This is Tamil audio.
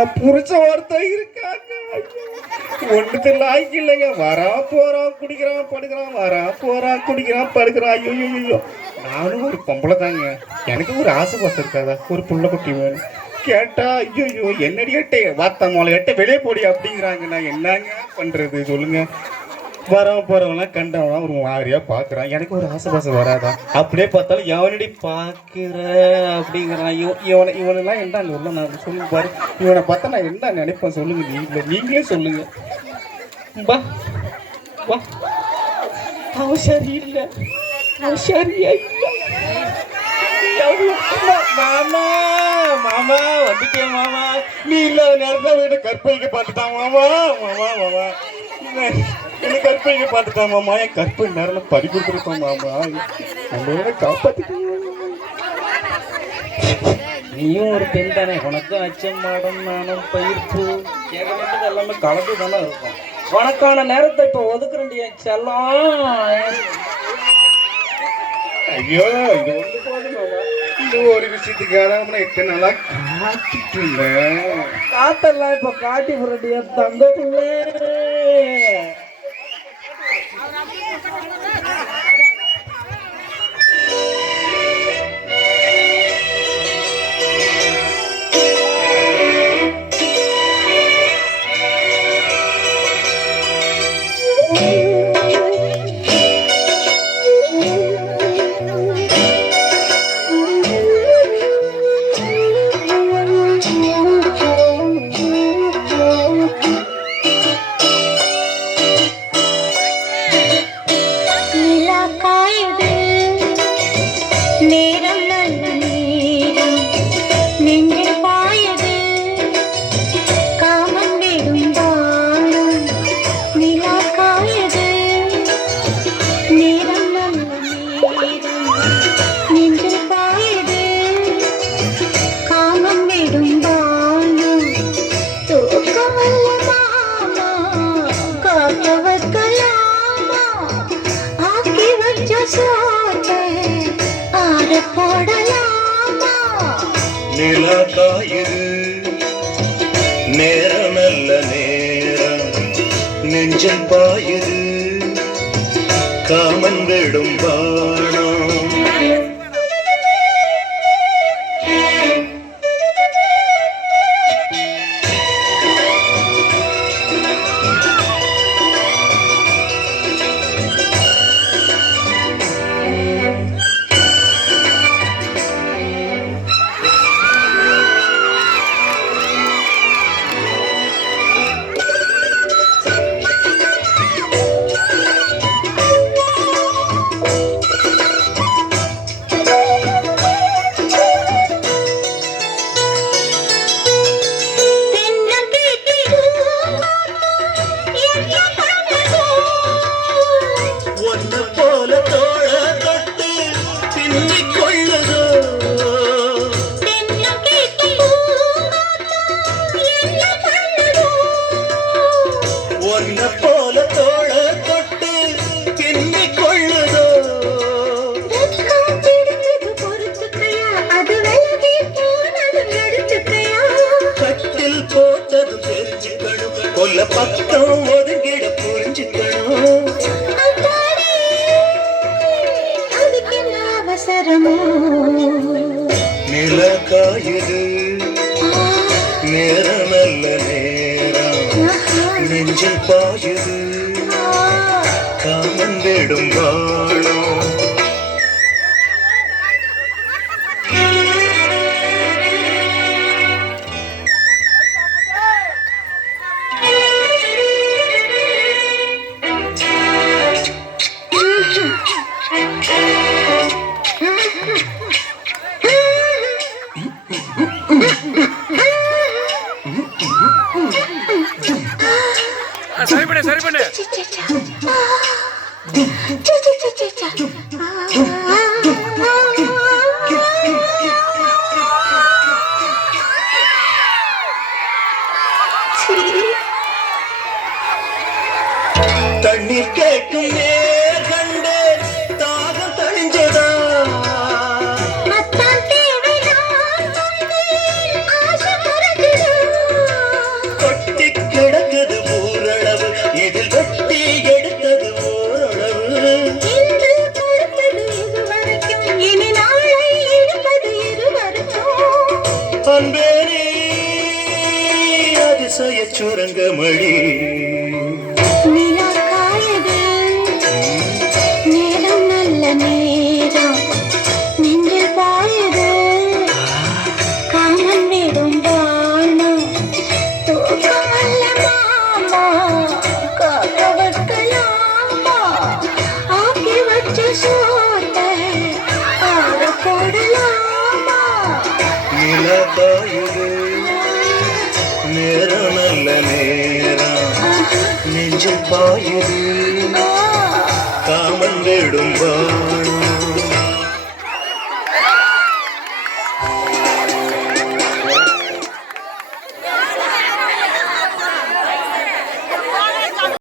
என் புரிச்ச ஒருத்தன் இருக்காங்க. ஒன்றுத்து லாய்க்கு இல்லைங்க. வரா போறான் குடிக்கிறான் படுக்கிறான், வரா போறான் குடிக்கிறான் படுக்கிறான். ஐயோ ஐயோ, நானும் ஒரு பொம்பளை தாங்க. எனக்கு ஒரு ஆசை பாசம் இருக்காதா, ஒரு புள்ள குட்டி வேணும் கேட்டா ஐயோ என்னடி எட்டே வாத்தா மோளை எட்ட வெளியே போடி அப்படிங்கிறாங்க. நான் என்னங்க பண்றது சொல்லுங்க. வரவன் போறவங்களாம் கண்டவனா ஒரு மாதிரியா பாக்குறான். எனக்கு ஒரு ஆசை பாசம் வராதா? அப்படியே பார்த்தாலும் எவனடி பாக்குற அப்படிங்கிறான். இவனெல்லாம் என்ன உள்ள நான் சொல்லுங்க பாரு. இவனை பார்த்தா நான் என்ன நினைப்பேன் சொல்லுங்க. நீங்களே சொல்லுங்க. வா வா, அவன் சரியில்லை, அவன் சரியா இல்லை. மாமா மாமா வந்துட்டேன் மாமா. நீ இல்லாத நேரத்தில் வீட்டை கற்பைக்கு பார்த்துட்டான் மாமா. மாமா மாமா என்ன கற்பைக்கு பார்த்துட்டான் மாமா. என் கற்பை நேரம் பறி கொடுத்துருப்பான் மாமா. நம்ம காப்பாற்றிக்க. நீயும் ஒரு பெண் தானே, உனக்கும் அச்சம் மாடம் நானும் பயிர்ப்பு கேட்க வேண்டியது எல்லாமே கலந்து தானே இருக்கும். உனக்கான நேரத்தை இப்போ ஒதுக்குறேன் என் செல்லம். ஐயோ இது ஒன்று போதும் மாமா. இது ஒரு விஷயத்துக்காக இத்தனை நாளா காத்துட்டு இருந்தேன். காத்தெல்லாம் இப்ப காட்டி புரட்டிய தங்க பிள்ளை. நிலக்காயுது நேரம் நல்ல நேரம் நெஞ்சல் பாயுது காமன் விடும் பாணம். பக்கம் ஒதுங்கிட புரிஞ்சுக்கணும். அவசரமோ நிலக்காயுது நேரம் நல்ல நேரம் நெஞ்சில் பாயுது காமன் விடும் வாழும். சரி பண்ணு சரி பண்ணு. தண்ணீர் கேட்கும் நேர் கண்டு தாகம் தணிஞ்சதா அன்பேனே அதிசய சுரங்கமடி நிலா காயுது நேரம் நல்ல நேரம் நெஞ்சில் பாயுது காமன் விடும் வானம் தூக்கம் அல்ல மாமா காக்க வைக்கலாமா ஆக்கி வச்ச சோத்தை ஆற போடலாமா நிலக்காயுது நேரம் நல்ல நேரம் நெஞ்சில் பாயுது காமன் விடும்